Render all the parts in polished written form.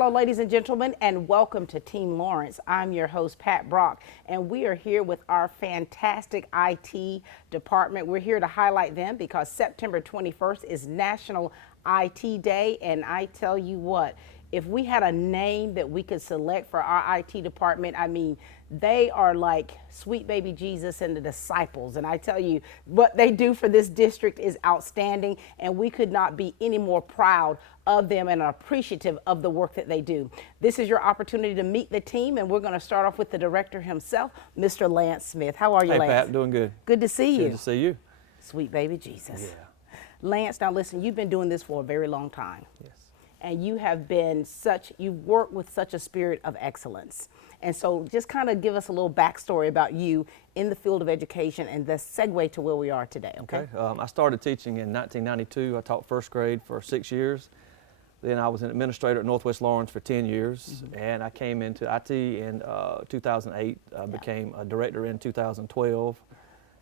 Hello, ladies and gentlemen, and welcome to Team Lawrence. I'm your host, Pat Brock, and we are here with our fantastic IT department. We're here to highlight them because September 21st is National IT Day, and I tell you what, if we had a name that we could select for our IT department, I mean, they are like sweet baby Jesus and the disciples. And I tell you, what they do for this district is outstanding, and we could not be any more proud of them and appreciative of the work that they do. This is your opportunity to meet the team, and we're going to start off with the director himself, Mr. Lance Smith. How are you, Hey, Lance? Pat, doing good. Good to see you. Good to see you. Sweet baby Jesus. Yeah. Lance, now listen, you've been doing this for a very long time. Yes. And you have been you've worked with such a spirit of excellence. And so just kind of give us a little backstory about you in the field of education and the segue to where we are today, okay? I started teaching in 1992. I taught first grade for 6 years. Then I was an administrator at Northwest Lawrence for 10 years. And I came into IT in 2008. I became a director in 2012.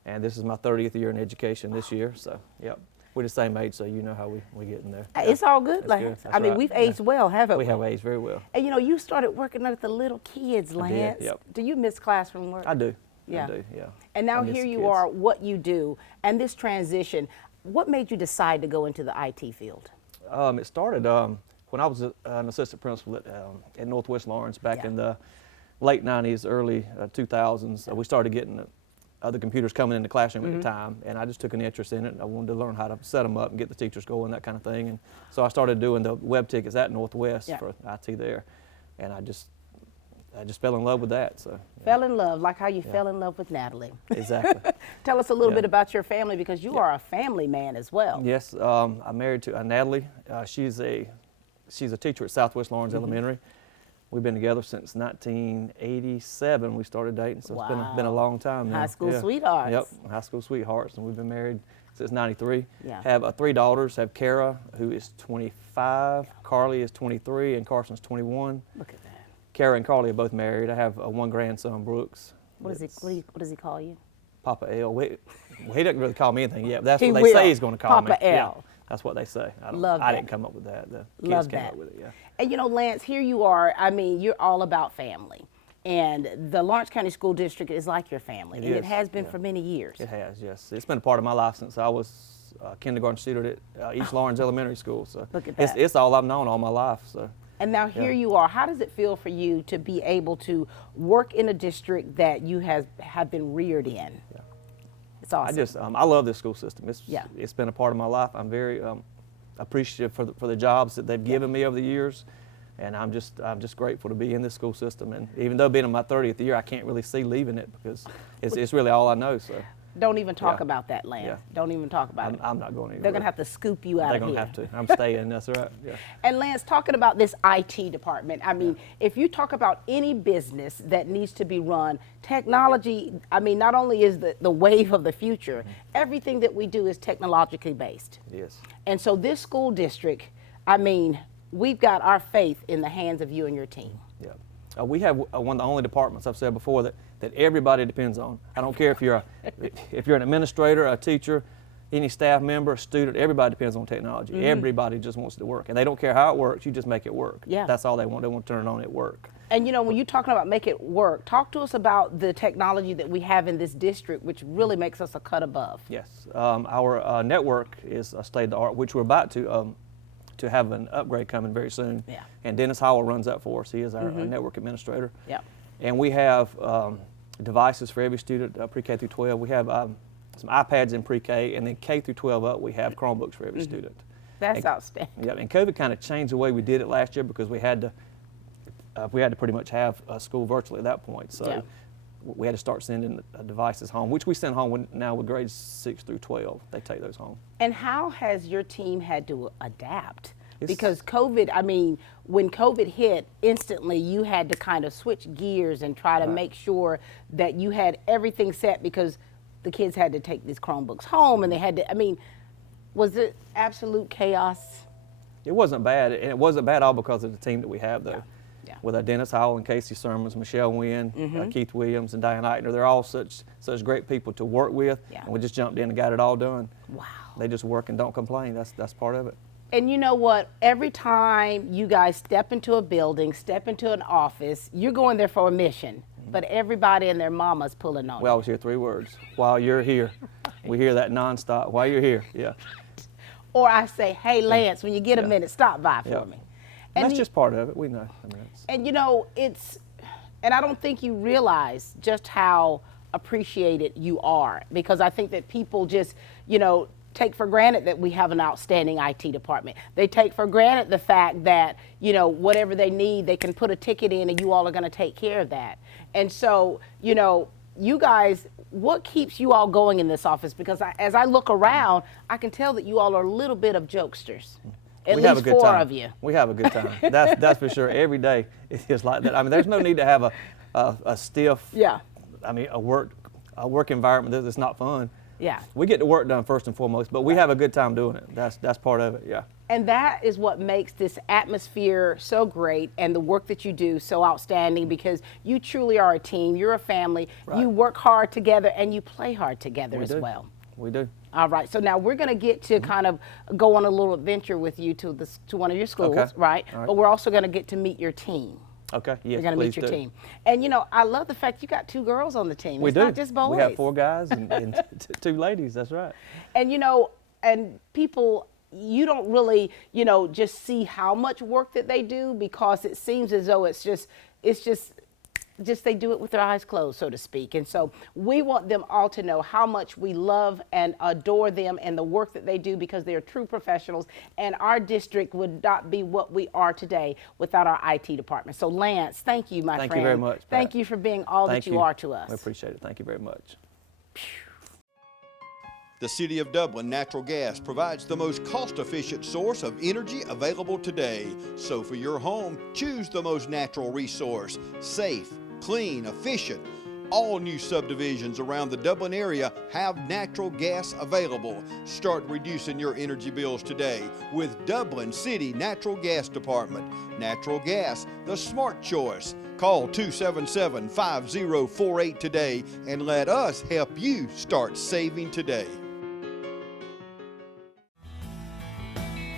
And this is my 30th year in education this year. So, yep. We're the same age, so you know how we get in there. It's all good, Lance. Good. I mean, we've aged well, haven't we? We have aged very well. And you know, you started working with the little kids, Lance. Yep. Do you miss classroom work? I do. Yeah. I do, yeah. And now I miss here the you kids. are, what you do, and this transition. What made you decide to go into the IT field? It started when I was an assistant principal at Northwest Lawrence back in the late 90s, early 2000s. We started getting the computers coming in the classroom at the time, and I just took an interest in it. I wanted to learn how to set them up and get the teachers going, that kind of thing. And so I started doing the web tickets at Northwest for IT there, and I just fell in love with that. So Fell in love, like how you fell in love with Natalie. Exactly. Tell us a little bit about your family, because you are a family man as well. Yes, I'm married to Natalie. She's a teacher at Southwest Lawrence Elementary. We've been together since 1987. We started dating, so it's been a long time now. High school sweethearts. Yep, high school sweethearts, and we've been married since '93. Yeah. Have 3 daughters. Have Kara, who is 25, Carly is 23, and Carson's 21. Look at that. Kara and Carly are both married. I have one grandson, Brooks. What does he call you? Papa L. He doesn't really call me anything yet, but that's He what they will. say he's going to call me. Papa L. Yeah, that's what they say. I didn't come up with that. The kids came up with it, yeah. And you know, Lance, here you are. I mean, you're all about family. And the Lawrence County School District is like your family. And it has been for many years. It has, yes. It's been a part of my life since I was a kindergarten student at East Lawrence Elementary School. So Look at that. It's all I've known all my life. So. And now here you are. How does it feel for you to be able to work in a district that you have been reared in? Yeah. It's awesome. I love this school system. It's been a part of my life. I'm very appreciative for the jobs that they've given me over the years, and I'm just grateful to be in this school system. And even though being in my 30th year, I can't really see leaving it because it's really all I know. So. Don't even talk about that, Lance. Yeah. Don't even talk about it. I'm not going anywhere. They're going to have to scoop you out of here. They're going to have to. I'm staying, that's right. Yeah. And Lance, talking about this IT department, I mean, if you talk about any business that needs to be run, technology, I mean, not only is the wave of the future, everything that we do is technologically based. Yes. And so this school district, I mean, we've got our faith in the hands of you and your team. Yeah. We have one of the only departments, I've said before, that everybody depends on. I don't care if you're an administrator, a teacher, any staff member, a student, everybody depends on technology. Everybody just wants it to work. And they don't care how it works, you just make it work. Yeah. That's all they want. They want to turn it on, it work. And you know, when you're talking about make it work, talk to us about the technology that we have in this district, which really makes us a cut above. Yes. Our network is state of the art, which we're about to have an upgrade coming very soon. Yeah. And Dennis Howell runs that for us. He is our network administrator. Yeah. And we have devices for every student, pre-K through 12. We have some iPads in pre-K, and then K through 12 up, we have Chromebooks for every student. That's outstanding. Yeah, and COVID kind of changed the way we did it last year because we had to pretty much have school virtually at that point. So we had to start sending devices home, which we send home now with grades 6 through 12. They take those home. And how has your team had to adapt? Because COVID, I mean, when COVID hit, instantly you had to kind of switch gears and try to make sure that you had everything set because the kids had to take these Chromebooks home and they had to, I mean, was it absolute chaos? It wasn't bad, and it wasn't bad all because of the team that we have, though. Yeah. With Dennis Howell and Casey Sermons, Michelle Wynn, Keith Williams, and Diane Eitner. They're all such great people to work with, and we just jumped in and got it all done. Wow. They just work and don't complain. That's part of it. And you know what? Every time you guys step into a building, step into an office, you're going there for a mission. But everybody and their mama's pulling on We always hear 3 words. While you're here. We hear that nonstop. While you're here. Yeah. Or I say, hey, Lance, when you get a Yeah. minute, stop by for Yeah. me. And that's just part of it. We know. I mean, And you know, and I don't think you realize just how appreciated you are, because I think that people just, take for granted that we have an outstanding IT department. They take for granted the fact that, whatever they need, they can put a ticket in and you all are going to take care of that. And so, you guys, what keeps you all going in this office? Because as I look around, I can tell that you all are a little bit of jokesters. At least 4 of you. We have a good time. That's for sure. Every day it is like that. I mean, there's no need to have a stiff, a work environment that's not fun. Yeah. We get the work done first and foremost, but we have a good time doing it. That's part of it, yeah. And that is what makes this atmosphere so great and the work that you do so outstanding, because you truly are a team. You're a family. Right. You work hard together and you play hard together as well. We do. All right, so now we're going to get to kind of go on a little adventure with you to one of your schools, Okay. right? All right. But we're also going to get to meet your team. Okay, yes, We're going to meet your team. And I love the fact you got 2 girls on the team. We It's do. not just boys. We have 4 guys and 2 ladies, that's right. And and people, you don't really, just see how much work that they do, because it seems as though it's just they do it with their eyes closed, so to speak. And so we want them all to know how much we love and adore them and the work that they do, because they are true professionals. And our district would not be what we are today without our IT department. So Lance, thank you, my friend. Thank you very much, Pat. Thank you for being all that you are to us. We appreciate it. Thank you very much. The City of Dublin Natural Gas provides the most cost-efficient source of energy available today. So for your home, choose the most natural resource. Safe, clean, efficient. All new subdivisions around the Dublin area have natural gas available. Start reducing your energy bills today with Dublin City Natural Gas Department. Natural gas, the smart choice. Call 277-5048 today and let us help you start saving today.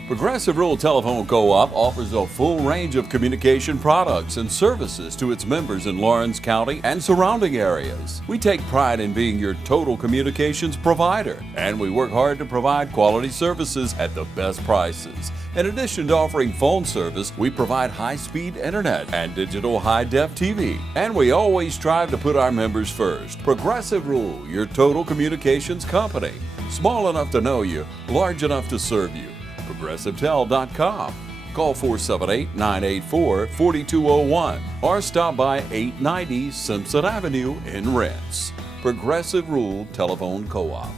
Progressive Rural Telephone Co-op offers a full range of communication products and services to its members in Lawrence County and surrounding areas. We take pride in being your total communications provider, and we work hard to provide quality services at the best prices. In addition to offering phone service, we provide high-speed internet and digital high-def TV. And we always strive to put our members first. Progressive Rural, your total communications company. Small enough to know you, large enough to serve you. ProgressiveTel.com. Call 478-984-4201 or stop by 890 Simpson Avenue in Rennes. Progressive Rural Telephone Co-op.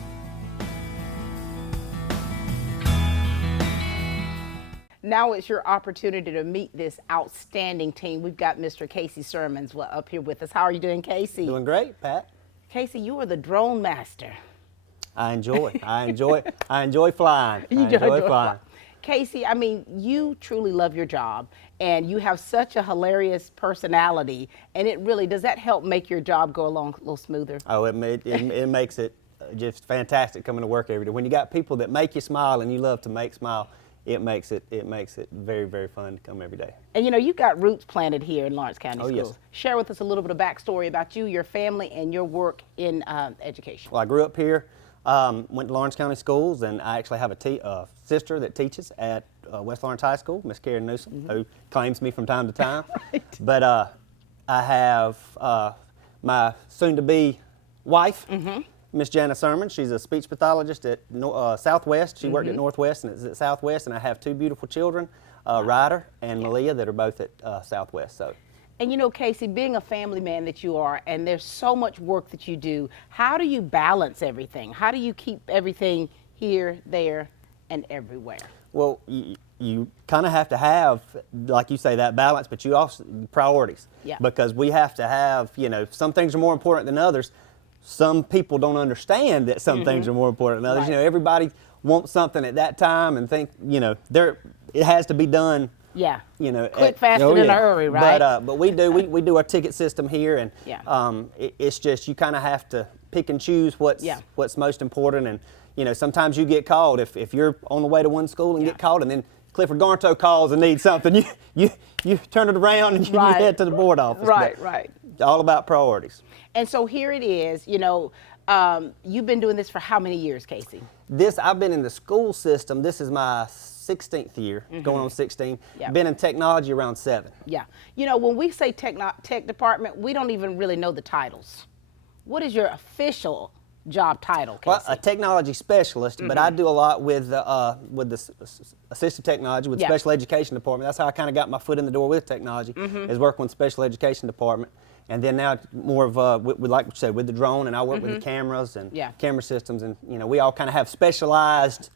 Now it's your opportunity to meet this outstanding team. We've got Mr. Casey Sermons up here with us. How are you doing, Casey? Doing great, Pat. Casey, you are the drone master. I enjoy flying. You I enjoy flying. Casey, I mean, you truly love your job, and you have such a hilarious personality, and does that help make your job go along a little smoother? Oh, it makes it just fantastic coming to work every day. When you got people that make you smile and you love to make smile, it makes it very, very fun to come every day. And you've got roots planted here in Lawrence County Schools. Yes. Share with us a little bit of backstory about you, your family, and your work in education. Well, I grew up here. Went to Lawrence County Schools, and I actually have a sister that teaches at West Lawrence High School, Miss Karen Newsom, who claims me from time to time. Right. But I have my soon-to-be wife, Miss Jana Sermon. She's a speech pathologist at Southwest. She worked at Northwest and is at Southwest, and I have 2 beautiful children, Ryder and Malia, that are both at Southwest. So. And Casey, being a family man that you are, and there's so much work that you do, how do you balance everything? How do you keep everything here, there, and everywhere? Well, you kind of have to have, like you say, that balance, but you also, priorities. Yeah. Because we have to have, some things are more important than others. Some people don't understand that some things are more important than others. Right. Everybody wants something at that time and think, it has to be done Yeah. You know, Quick, fast, and in a hurry, right? But we do our ticket system here, and Yeah. it's just you kind of have to pick and choose what's most important. And you know, sometimes you get called if you're on the way to one school and get called, and then Clifford Garnto calls and needs something, you turn it around and you head to the board office. Right, But right. it's all about priorities. And so here it is, you know, you've been doing this for how many years, Casey? I've been in the school system. This is my 16th year, going on 16. Yeah. Been in technology around 7. Yeah. You know, when we say tech department, we don't even really know the titles. What is your official job title, Casey? Well, a technology specialist, but I do a lot with the assistive technology, with special education department. That's how I kind of got my foot in the door with technology, is working with special education department. And then now more of, with, like we said, with the drone, and I work with the cameras and camera systems, and you know, we all kind of have specialized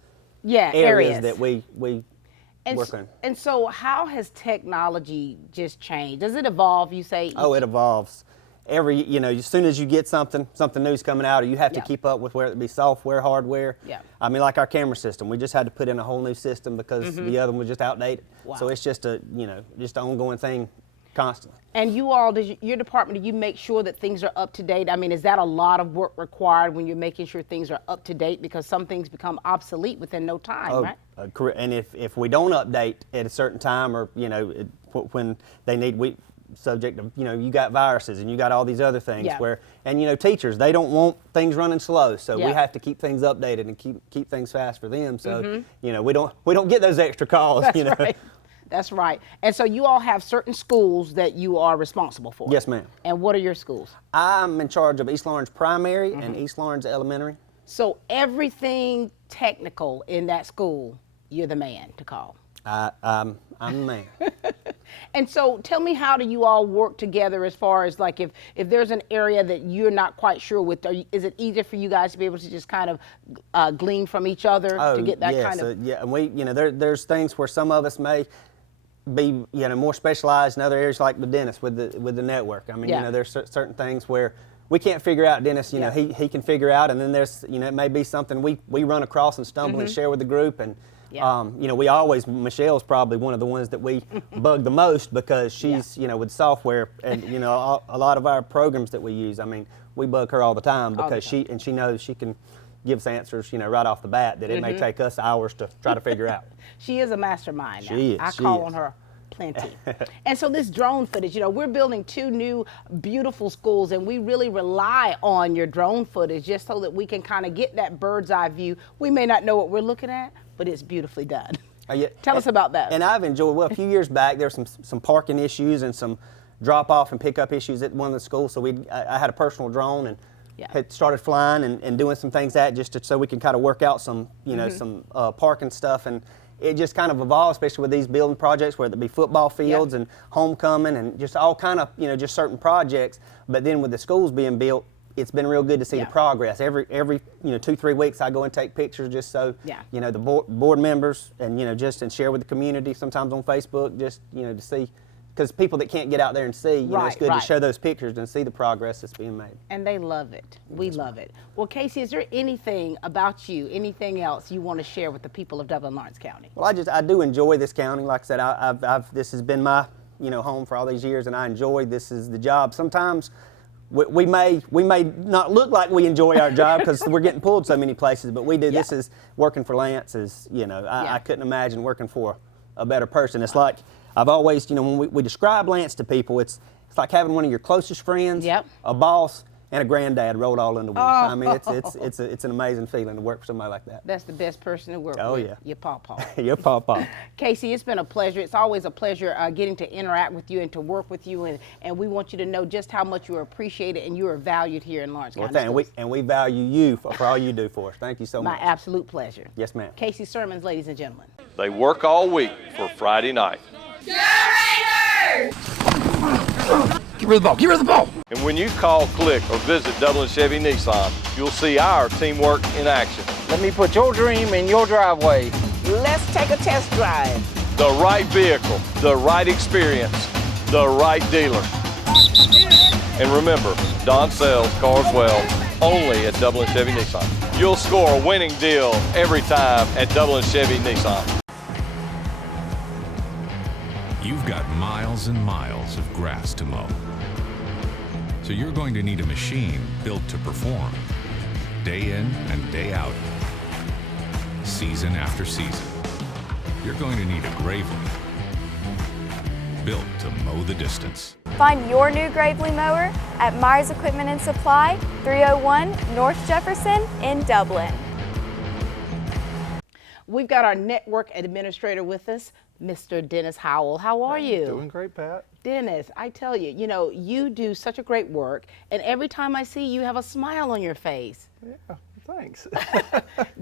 areas that we work on. And so how has technology just changed? Does it evolve, you say? Oh, it evolves. You know, as soon as you get something new's coming out, or you have to keep up with whether it be software, hardware. Yeah. I mean, like our camera system, we just had to put in a whole new system because the other one was just outdated. Wow. So it's just just an ongoing thing constantly. And you all, your department, do you make sure that things are up to date? I mean, is that a lot of work required when you're making sure things are up to date, because some things become obsolete within no time, right? And if we don't update at a certain time, or you know, when they need, subject of, you know, you got viruses and you got all these other things and you know, teachers, they don't want things running slow, so we have to keep things updated and keep things fast for them. So you know, we don't get those extra calls. That's you know. right. That's right. And so you all have certain schools that you are responsible for. Yes, ma'am. And what are your schools? I'm in charge of East Lawrence Primary and East Lawrence Elementary. So everything technical in that school, you're the man to call. I'm the man. And so tell me, how do you all work together as far as, like, if there's an area that you're not quite sure with, is it easier for you guys to be able to just kind of glean from each other to get that kind of? Yeah, and we, you know, there's things where some of us may be, you know, more specialized in other areas, like the dentist with the network. I mean, you know, there's certain things where we can't figure out. Dennis, you know, he can figure out, and then there's, you know, it may be something we run across and stumble and share with the group. And you know, Michelle's probably one of the ones that we bug the most, because she's, you know, with software and, you know, a lot of our programs that we use, I mean, we bug her all the time, because she knows she can give us answers, you know, right off the bat that it may take us hours to try to figure out. She is a mastermind now. She is. I call on her plenty. And so this drone footage, you know, we're building 2 new beautiful schools, and we really rely on your drone footage just so that we can kind of get that bird's eye view. We may not know what we're looking at, but it's beautifully done. Tell us about that. And I've enjoyed, well, a few years back, there were some parking issues and some drop-off and pick-up issues at one of the schools, so I had a personal drone and had started flying and doing some things so we can kind of work out some, you know, some parking stuff. And it just kind of evolved, especially with these building projects, whether it be football fields and homecoming and just all kind of, you know, just certain projects. But then with the schools being built, it's been real good to see the progress. Every you know, 2-3 weeks I go and take pictures, just so you know, the board members, and you know, and share with the community, sometimes on Facebook, just, you know, to see, because people that can't get out there and see, you know, it's good to show those pictures and see the progress that's being made. And they love it. We love it. Well, Casey, is there anything about you, anything else you want to share with the people of Dublin-Lawrence County? Well, I do enjoy this county. Like I said, this has been my, you know, home for all these years, and I enjoy this is the job. Sometimes we may not look like we enjoy our job because we're getting pulled so many places, but we do. This is working for Lance is, you know, I couldn't imagine working for a better person. It's like, I've always, you know, when we describe Lance to people, it's like having one of your closest friends, a boss, and a granddad rolled all into one. I mean, it's an amazing feeling to work for somebody like that. That's the best person to work with. Oh, yeah. Your pawpaw. Your pawpaw. Casey, it's been a pleasure. It's always a pleasure getting to interact with you and to work with you, and we want you to know just how much you are appreciated and you are valued here in Lawrence County. And we value you for all you do for us. Thank you so much. My absolute pleasure. Yes, ma'am. Casey Sermons, ladies and gentlemen. They work all week for Friday night. Go Raiders! Give her the ball. Give her the ball. And when you call, click, or visit Dublin Chevy Nissan, you'll see our teamwork in action. Let me put your dream in your driveway. Let's take a test drive. The right vehicle, the right experience, the right dealer. And remember, Don sells cars well only at Dublin Chevy Nissan. You'll score a winning deal every time at Dublin Chevy Nissan. You've got miles and miles of grass to mow. So you're going to need a machine built to perform, day in and day out, season after season. You're going to need a Gravely, built to mow the distance. Find your new Gravely mower at Myers Equipment and Supply, 301 North Jefferson in Dublin. We've got our network administrator with us, Mr. Dennis Howell. How are you? Doing great, Pat. Dennis, I tell you, you do such a great work, and every time I see you, you have a smile on your face. Yeah, thanks.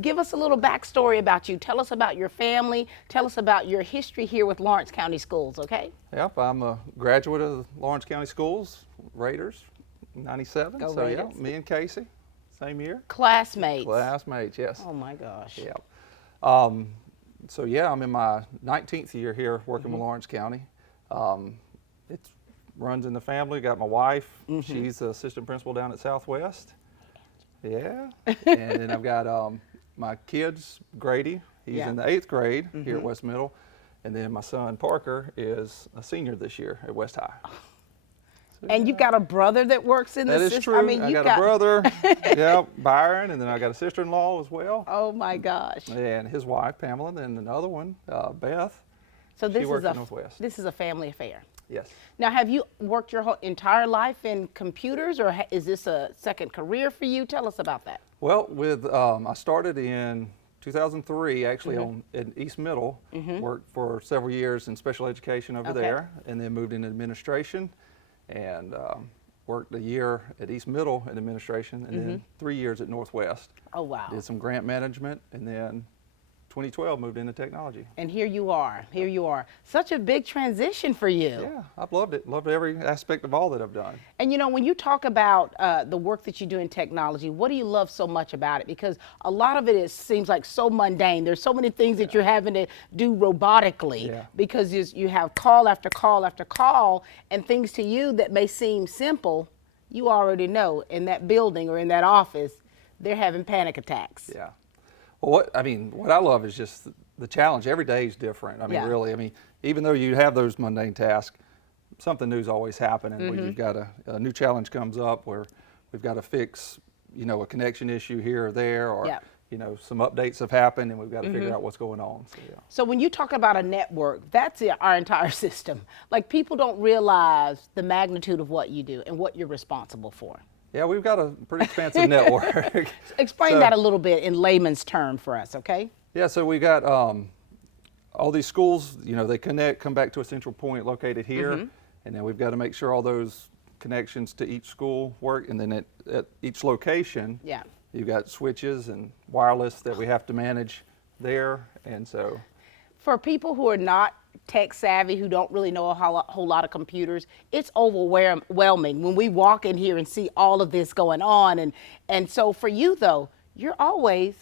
Give us a little backstory about you. Tell us about your family. Tell us about your history here with Lawrence County Schools, okay? Yep, I'm a graduate of Lawrence County Schools, Raiders, 97. Go so Raiders. yeah, me and Casey, same year. Classmates. Classmates, yes. Oh my gosh. Yeah. So yeah, I'm in my 19th year here working with Lawrence County. It runs in the family. Got my wife. She's the assistant principal down at Southwest. Yeah. And then I've got my kids, Grady. He's in the 8th grade here at West Middle. And then my son, Parker, is a senior this year at West High. And you got a brother that works in the system? That is true. I mean, I got a brother, yeah, Byron, and then I got a sister-in-law as well. Oh my gosh. And his wife, Pamela, and then another one, Beth. So she works at Northwest. This is a family affair. Yes. Now, have you worked your whole entire life in computers, or is this a second career for you? Tell us about that. Well, I started in 2003, actually in East Middle. Worked for several years in special education over there, and then moved into administration. And worked a year at East Middle in administration, and then 3 years at Northwest. Oh, wow. Did some grant management, and then 2012 moved into technology. And here you are. Here you are. Such a big transition for you. Yeah, I've loved it. Loved every aspect of all that I've done. And when you talk about the work that you do in technology, what do you love so much about it? Because a lot of it seems like so mundane. There's so many things that you're having to do robotically because you have call after call after call, and things to you that may seem simple, you already know in that building or in that office, they're having panic attacks. Yeah. Well, what I love is just the challenge. Every day is different. Really, even though you have those mundane tasks, something new is always happening. Where you've got a new challenge comes up where we've got to fix, a connection issue here or there, or some updates have happened and we've got to figure out what's going on. So when you talk about a network, that's our entire system. Like, people don't realize the magnitude of what you do and what you're responsible for. Yeah, we've got a pretty expansive network. Explain that a little bit in layman's term for us, okay? Yeah, so we got all these schools, they come back to a central point located here, and then we've got to make sure all those connections to each school work, and then at each location, you've got switches and wireless that we have to manage there, and so. For people who are not tech savvy, who don't really know a whole lot of computers, it's overwhelming when we walk in here and see all of this going on. And so for you, though, you're always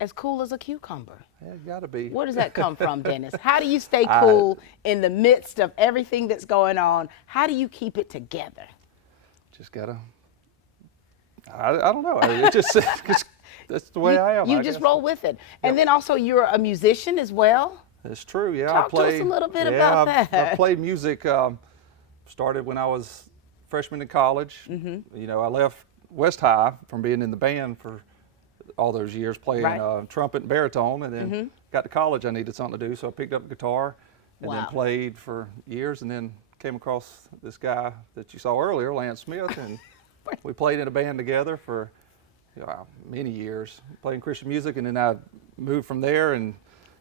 as cool as a cucumber. Yeah, you gotta be. Where does that come from, Dennis? How do you stay cool in the midst of everything that's going on? How do you keep it together? Just gotta, I don't know. It's just, that's the way I am. You just roll with it. And then also you're a musician as well? It's true, yeah. Talk to us a little bit about that. I played music, started when I was freshman in college. I left West High from being in the band for all those years, playing trumpet and baritone, and then got to college, I needed something to do, so I picked up the guitar and then played for years, and then came across this guy that you saw earlier, Lance Smith, and we played in a band together for many years, playing Christian music, and then I moved from there and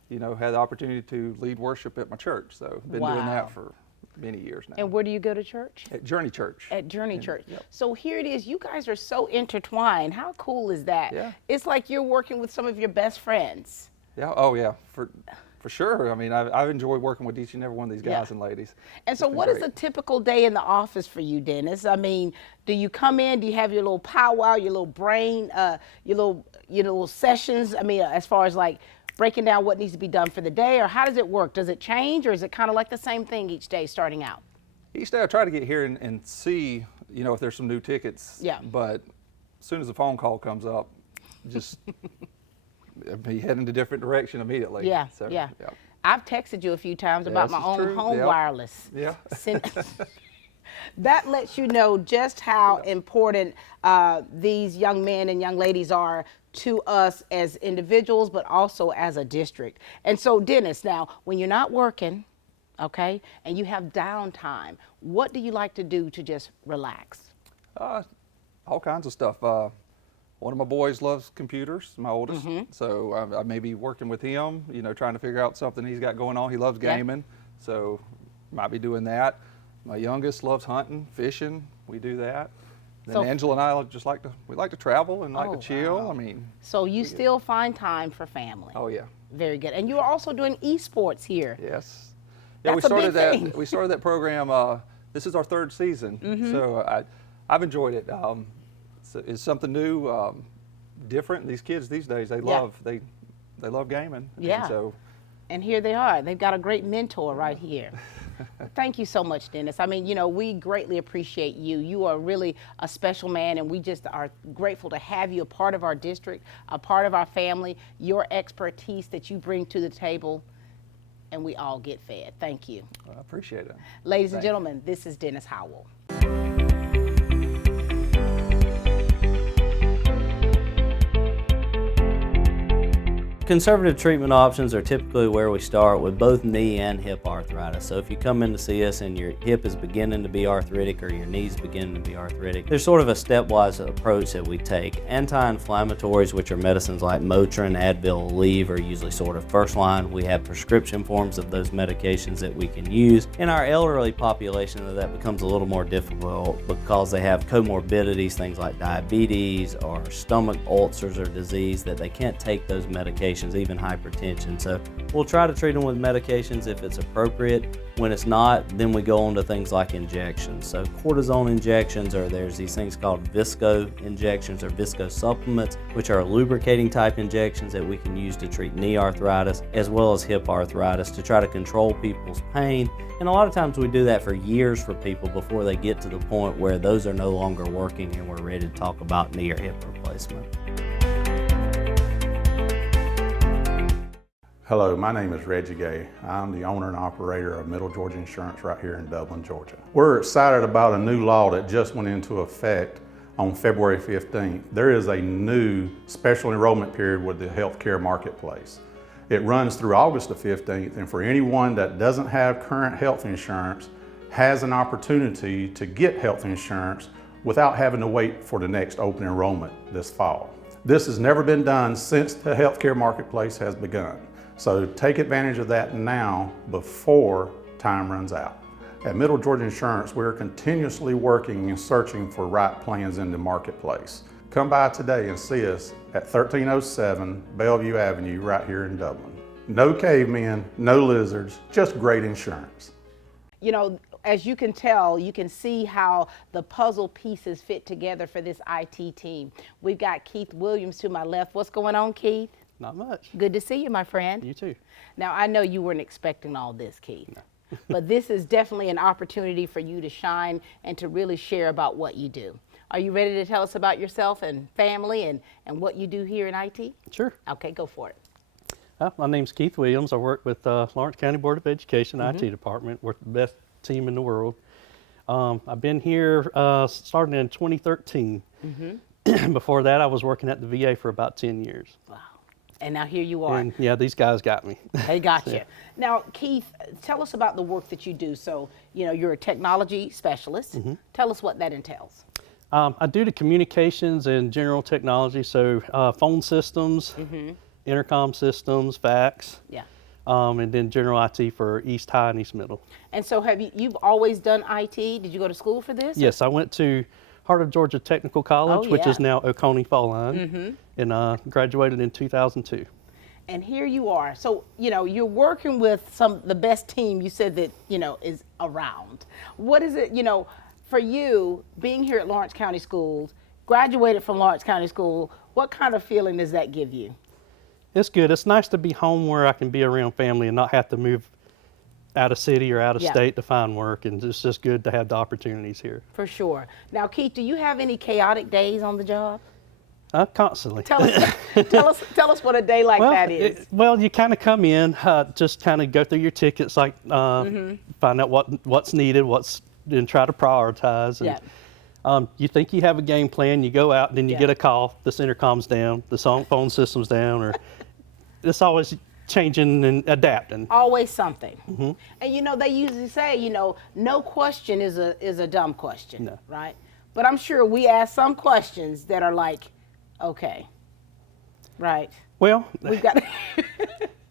had the opportunity to lead worship at my church. So been doing that for many years now. And where do you go to church? At Journey Church. At Journey Church. So here it is. You guys are so intertwined. How cool is that? Yeah. It's like you're working with some of your best friends. Yeah. Oh, yeah. For sure. I've enjoyed working with each and every one of these guys and ladies. And so what is a typical day in the office for you, Dennis? Do you come in, do you have your little powwow, your little brain, your little sessions? As far as like breaking down what needs to be done for the day, or how does it work? Does it change, or is it kind of like the same thing each day starting out? Each day I try to get here and see, if there's some new tickets. Yeah. But as soon as the phone call comes up, just be heading in a different direction immediately. Yeah, so, yeah. I've texted you a few times about my own home wireless. Yeah. That lets you know just how important these young men and young ladies are to us as individuals, but also as a district. And so, Dennis, now, when you're not working, okay, and you have downtime, what do you like to do to just relax? All kinds of stuff. One of my boys loves computers, my oldest, so I may be working with him, you know, trying to figure out something he's got going on. He loves gaming, so might be doing that. My youngest loves hunting, fishing. We do that. Then so, Angela and I just like to travel and like to chill. Wow. I mean. So you still find time for family. Oh yeah. Very good. And you are also doing esports here. Yes. Yeah, That's a big thing. We started that program. This is our 3rd season, so I've enjoyed it. It's something new, different. These kids these days, they love gaming. Yeah. And here they are. They've got a great mentor right here. Thank you so much, Dennis. I mean, you know, we greatly appreciate you. You are really a special man, and we just are grateful to have you a part of our district, a part of our family, your expertise that you bring to the table, and we all get fed. Thank you. I appreciate it. Ladies and gentlemen, this is Dennis Howell. Conservative treatment options are typically where we start with both knee and hip arthritis. So if you come in to see us and your hip is beginning to be arthritic or your knee's beginning to be arthritic, there's sort of a stepwise approach that we take. Anti-inflammatories, which are medicines like Motrin, Advil, Aleve, are usually sort of first line. We have prescription forms of those medications that we can use. In our elderly population, that becomes a little more difficult because they have comorbidities, things like diabetes or stomach ulcers or disease, that they can't take those medications, even hypertension. So we'll try to treat them with medications if it's appropriate. When it's not, then we go on to things like injections. So cortisone injections, or there's these things called visco injections or visco supplements, which are lubricating type injections that we can use to treat knee arthritis as well as hip arthritis to try to control people's pain. And a lot of times we do that for years for people before they get to the point where those are no longer working and we're ready to talk about knee or hip replacement. Hello, my name is Reggie Gay. I'm the owner and operator of Middle Georgia Insurance right here in Dublin, Georgia. We're excited about a new law that just went into effect on February 15th. There is a new special enrollment period with the healthcare marketplace. It runs through August the 15th, and for anyone that doesn't have current health insurance has an opportunity to get health insurance without having to wait for the next open enrollment this fall. This has never been done since the healthcare marketplace has begun. So take advantage of that now before time runs out. At Middle Georgia Insurance, we're continuously working and searching for right plans in the marketplace. Come by today and see us at 1307 Bellevue Avenue right here in Dublin. No cavemen, no lizards, just great insurance. You know, as you can tell, you can see how the puzzle pieces fit together for this IT team. We've got Keith Williams to my left. What's going on, Keith? Not much. Good to see you, my friend. You too. Now, I know you weren't expecting all this, Keith, but this is definitely an opportunity for you to shine and to really share about what you do. Are you ready to tell us about yourself and family and what you do here in IT? Sure. Okay, go for it. My name's Keith Williams. I work with Lawrence County Board of Education, IT department. We're the best team in the world. I've been here starting in 2013. Before that, I was working at the VA for about 10 years. Wow. And now here you are. And yeah, these guys got me. They got you. Now, Keith, tell us about the work that you do. So, you know, you're a technology specialist. Tell us what that entails. I do the communications and general technology, so phone systems, intercom systems, fax. Yeah. And then general IT for East High and East Middle. And so you've always done IT? Did you go to school for this? Yes, I went to Heart of Georgia Technical College, which is now Oconee Fall Line, and graduated in 2002. And here you are. So, you know, you're working with the best team you said that, you know, is around. What is it, you know, for you, being here at Lawrence County Schools, graduated from Lawrence County School, what kind of feeling does that give you? It's good. It's nice to be home where I can be around family and not have to move out of city or out of state to find work, and it's just good to have the opportunities here. For sure. Now, Keith, do you have any chaotic days on the job? Constantly. Tell us what a day like that is. Well, you kind of come in, just kind of go through your tickets, like find out what's needed, and try to prioritize. And, you think you have a game plan, you go out, and then you get a call, this intercom's down, the phone system's down, or it's always changing and adapting. Always something. And they usually say, no question is a dumb question, right? But I'm sure we ask some questions that are like, okay, right? Well, we've got.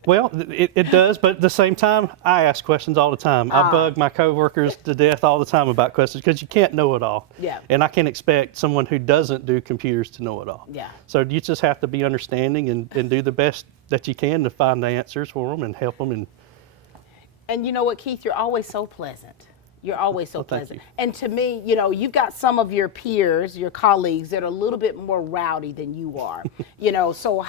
Well, it does, but at the same time, I ask questions all the time. I bug my coworkers to death all the time about questions because you can't know it all. Yeah. And I can't expect someone who doesn't do computers to know it all. Yeah. So you just have to be understanding and do the best that you can to find the answers for them and help them. And you know what, Keith? You're always so pleasant. You're always so pleasant. You. And to me, you've got some of your peers, your colleagues that are a little bit more rowdy than you are. So,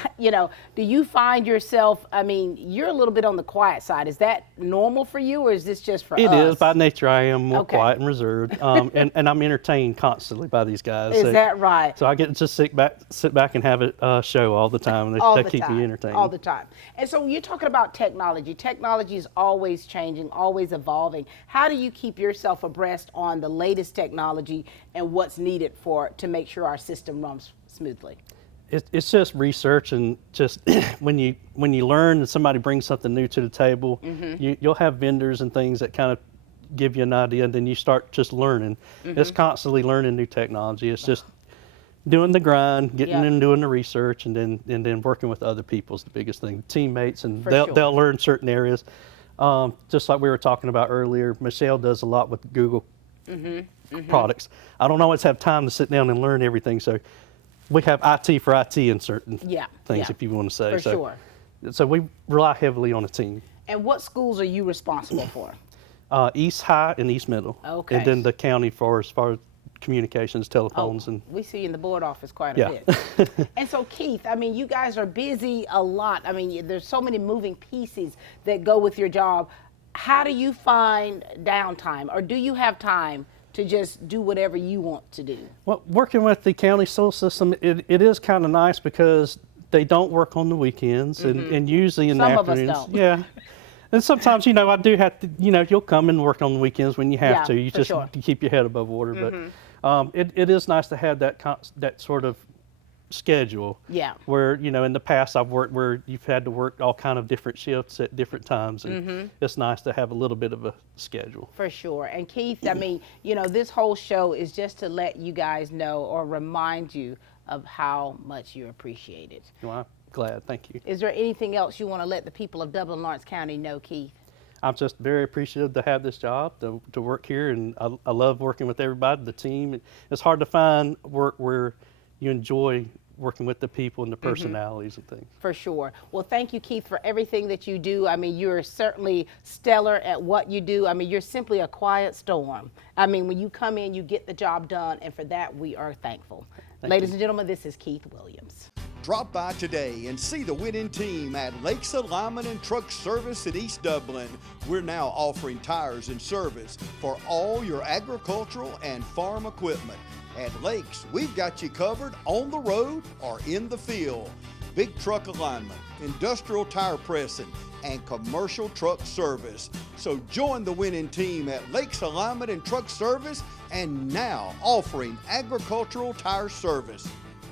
do you find yourself, you're a little bit on the quiet side. Is that normal for you, or is this just for us? It is. By nature, I am more quiet and reserved. And I'm entertained constantly by these guys. Is that right? So I get to just sit back and have a show all the time. And they keep me entertained. All the time. And so you're talking about technology. Technology is always changing, always evolving. How do you keep yourself abreast on the latest technology and what's needed to make sure our system runs smoothly? It's just research, and just when you learn that somebody brings something new to the table, you'll have vendors and things that kind of give you an idea, and then you start just learning. It's constantly learning new technology. It's just doing the grind, getting in and doing the research, and then working with other people is the biggest thing. Teammates, and they'll learn certain areas. Just like we were talking about earlier, Michelle does a lot with Google products. I don't always have time to sit down and learn everything, so we have IT for IT in certain things, if you want to say. For sure. So we rely heavily on a team. And what schools are you responsible for? East High and East Middle. Okay. And then the county as far as communications, telephones. And we see you in the board office quite a bit. And so, Keith, you guys are busy a lot. There's so many moving pieces that go with your job. How do you find downtime, or do you have time to just do whatever you want to do? Well, working with the county school system, it is kind of nice because they don't work on the weekends and usually in the afternoons. Some of us don't. Yeah. And sometimes, I do have to, you'll come and work on the weekends when you have to. You just to keep your head above water. But it is nice to have that sort of schedule. Yeah. Where, in the past I've worked where you've had to work all kind of different shifts at different times. And it's nice to have a little bit of a schedule. For sure. And Keith, this whole show is just to let you guys know or remind you of how much you appreciate it. Well, I'm glad. Thank you. Is there anything else you want to let the people of Dublin Lawrence County know, Keith? I'm just very appreciative to have this job, to work here, and I love working with everybody, the team. It's hard to find work where you enjoy working with the people and the personalities and things. For sure. Well, thank you, Keith, for everything that you do. You're certainly stellar at what you do. You're simply a quiet storm. When you come in, you get the job done, and for that, we are thankful. Ladies and gentlemen, this is Keith Williams. Drop by today and see the winning team at Lakes Alignment and Truck Service in East Dublin. We're now offering tires and service for all your agricultural and farm equipment. At Lakes, we've got you covered on the road or in the field. Big truck alignment, industrial tire pressing, and commercial truck service. So join the winning team at Lakes Alignment and Truck Service, and now offering agricultural tire service.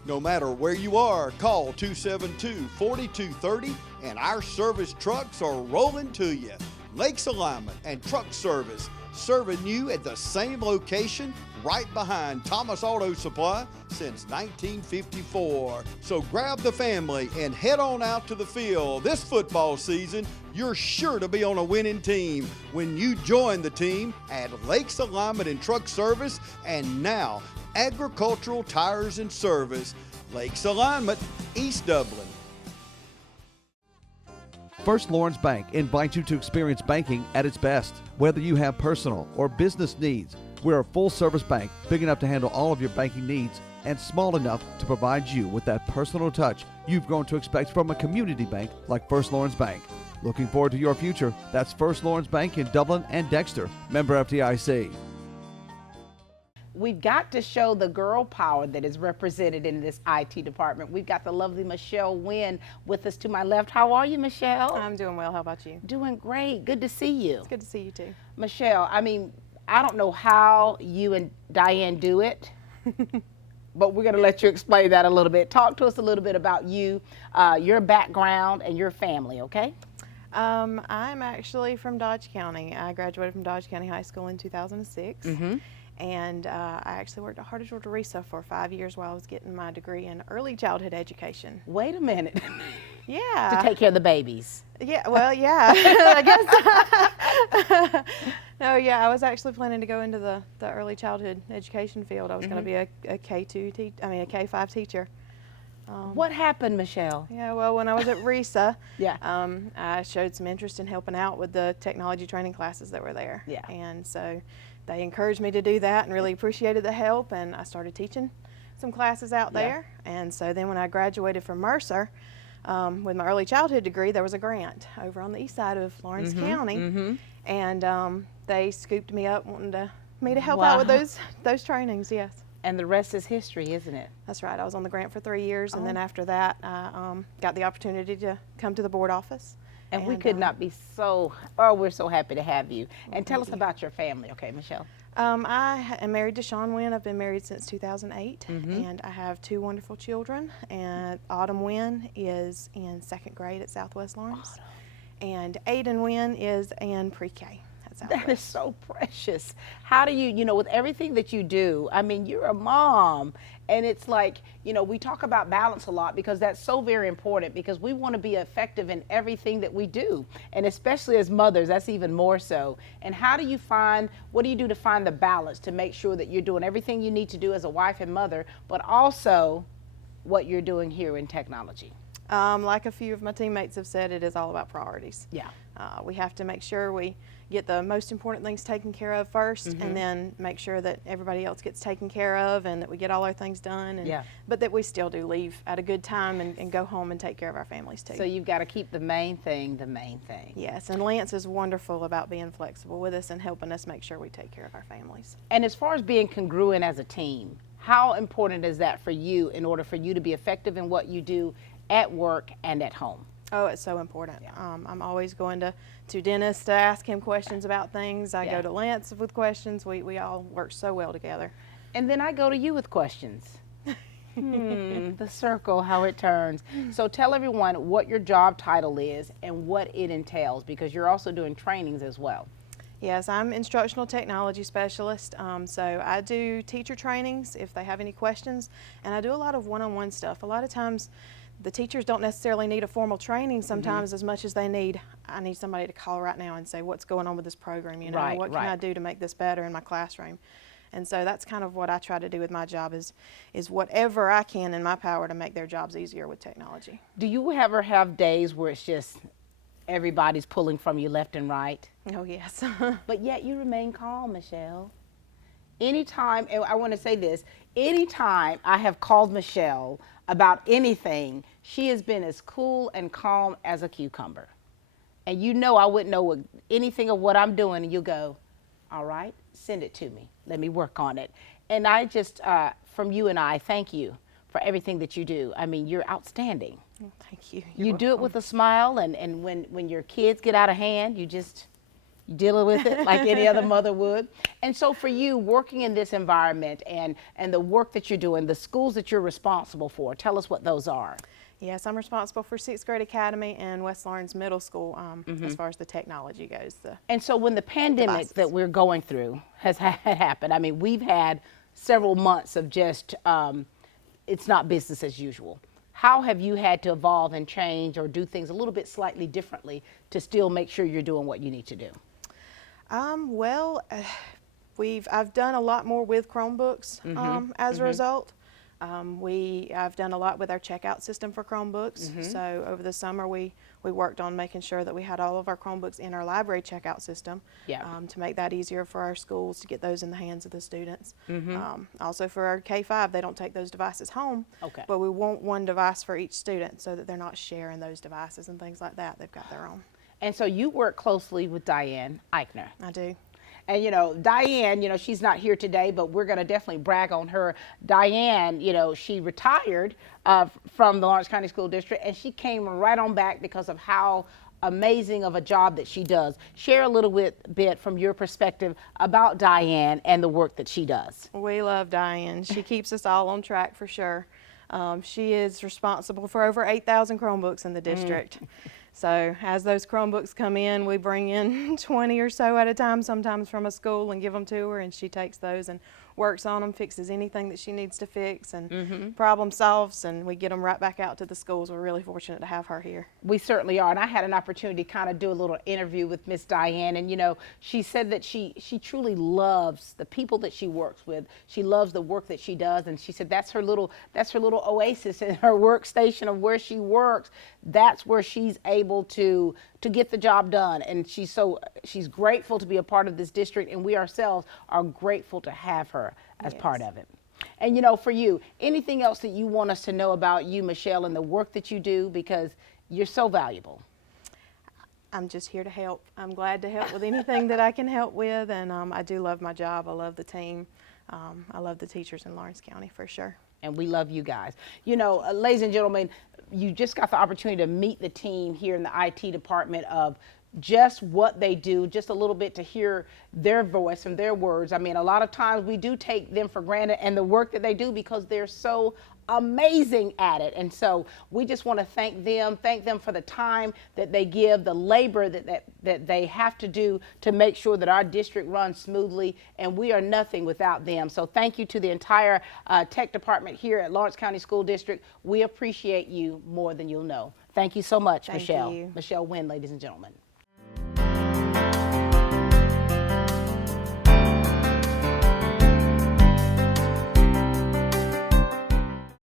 No matter where you are, call 272-4230 and our service trucks are rolling to you. Lakes Alignment and Truck Service, serving you at the same location right behind Thomas Auto Supply since 1954. So grab the family and head on out to the field. This football season, you're sure to be on a winning team when you join the team at Lakes Alignment and Truck Service, and now agricultural tires and service. Lakes Alignment, East Dublin. First Lawrence Bank invites you to experience banking at its best. Whether you have personal or business needs, we're a full-service bank big enough to handle all of your banking needs and small enough to provide you with that personal touch you've grown to expect from a community bank like First Lawrence Bank. Looking forward to your future. That's First Lawrence Bank in Dublin and Dexter. Member FDIC. we've got to show the girl power that is represented in this IT department. We've got the lovely Michelle Wynn with us to my left. How are you, Michelle? I'm doing well. How about you? Doing great. Good to see you. It's good to see you too. Michelle, I mean, I don't know how you and Diane do it, but we're going to let you explain that a little bit. Talk to us a little bit about you, your background, and your family, okay? I'm actually from Dodge County. I graduated from Dodge County High School in 2006. And I actually worked at Heart of Georgia RESA for 5 years while I was getting my degree in early childhood education. Wait a minute. Yeah. To take care of the babies. Yeah, well, yeah, I guess. No, yeah, I was actually planning to go into the early childhood education field. I was going to be a K5 teacher. What happened, Michelle? Yeah, well, when I was at RESA, yeah, I showed some interest in helping out with the technology training classes that were there. Yeah. And so they encouraged me to do that and really appreciated the help, and I started teaching some classes out there. And so then when I graduated from Mercer, with my early childhood degree, there was a grant over on the east side of Lawrence County, and they scooped me up wanting me to help out with those trainings, yes. And the rest is history, isn't it? That's right. I was on the grant for 3 years, and then after that, I got the opportunity to come to the board office. And we could not be we're so happy to have you. And tell us about your family, okay, Michelle? I am married to Sean Wynn. I've been married since 2008, and I have 2 wonderful children. And Autumn Wynn is in 2nd grade at Southwest Lawrence, and Aiden Wynn is in pre-K. That is so precious. How do you, with everything that you do, I mean, you're a mom, and it's like, we talk about balance a lot because that's so very important, because we want to be effective in everything that we do, and especially as mothers, that's even more so. And what do you do to find the balance to make sure that you're doing everything you need to do as a wife and mother, but also what you're doing here in technology? Like a few of my teammates have said, it is all about priorities. Yeah. We have to make sure we get the most important things taken care of first, and then make sure that everybody else gets taken care of, and that we get all our things done, but that we still do leave at a good time and go home and take care of our families too. So you've got to keep the main thing the main thing. Yes, and Lance is wonderful about being flexible with us and helping us make sure we take care of our families. And as far as being congruent as a team, how important is that for you in order for you to be effective in what you do at work and at home? Oh, it's so important. I'm always going to Dennis to ask him questions about things. I go to Lance with questions. We all work so well together. And then I go to you with questions. The circle, how it turns. So tell everyone what your job title is and what it entails, because you're also doing trainings as well. Yes, I'm instructional technology specialist. So I do teacher trainings if they have any questions, and I do a lot of one-on-one stuff. A lot of times the teachers don't necessarily need a formal training sometimes as much as I need somebody to call right now and say, what's going on with this program, what can I do to make this better in my classroom? And so that's kind of what I try to do with my job is whatever I can in my power to make their jobs easier with technology. Do you ever have days where it's just everybody's pulling from you left and right? Oh, yes. But yet you remain calm, Michelle. Anytime, and I want to say this, anytime I have called Michelle about anything, she has been as cool and calm as a cucumber. And I wouldn't know anything of what I'm doing, and you go, all right, send it to me. Let me work on it. And I just, from you and I, thank you for everything that you do. I mean, you're outstanding. Oh, thank you. You do it with a smile, and when your kids get out of hand, you just deal with it like any other mother would. And so for you, working in this environment and the work that you're doing, the schools that you're responsible for, tell us what those are. Yes, I'm responsible for 6th grade academy and West Lawrence Middle School as far as the technology goes. And so when the pandemic that we're going through has happened, I mean, we've had several months of just, it's not business as usual. How have you had to evolve and change or do things a little bit slightly differently to still make sure you're doing what you need to do? I've done a lot more with Chromebooks as a result. I've done a lot with our checkout system for Chromebooks. So over the summer we worked on making sure that we had all of our Chromebooks in our library checkout system to make that easier for our schools to get those in the hands of the students. Also for our K5, they don't take those devices home, but we want one device for each student so that they're not sharing those devices and things like that. They've got their own. And so you work closely with Diane Eichner. I do. And, you know, Diane, you know, she's not here today, but we're going to definitely brag on her. Diane, you know, she retired from the Lawrence County School District, and she came right on back because of how amazing of a job that she does. Share a little bit from your perspective about Diane and the work that she does. We love Diane. She keeps us all on track for sure. She is responsible for over 8,000 Chromebooks in the district. So as those Chromebooks come in, we bring in 20 or so at a time, sometimes from a school, and give them to her, and she takes those and works on them, fixes anything that she needs to fix, and problem solves, and we get them right back out to the schools. We're really fortunate to have her here. We certainly are, and I had an opportunity to kind of do a little interview with Miss Diane, and you know, she said that she truly loves the people that she works with. She loves the work that she does, and she said that's her little oasis in her workstation of where she works. That's where she's able to get the job done, and she's grateful to be a part of this district, and we ourselves are grateful to have her as part of it. And you know, for you, anything else that you want us to know about you, Michelle, and the work that you do, because you're so valuable? I'm just here to help. I'm glad to help with anything that I can help with, and I do love my job. I love the team. I love the teachers in Lawrence County for sure. And we love you guys. You know, ladies and gentlemen, you just got the opportunity to meet the team here in the IT department of just what they do, just a little bit to hear their voice and their words. I mean, a lot of times we do take them for granted and the work that they do because they're so amazing at it. And so we just want to thank them for the time that they give, the labor that they have to do to make sure that our district runs smoothly, and we are nothing without them. So thank you to the entire tech department here at Lawrence County School District. We appreciate you more than you'll know. Thank you so much, Michelle. Thank you. Michelle Wynn, ladies and gentlemen.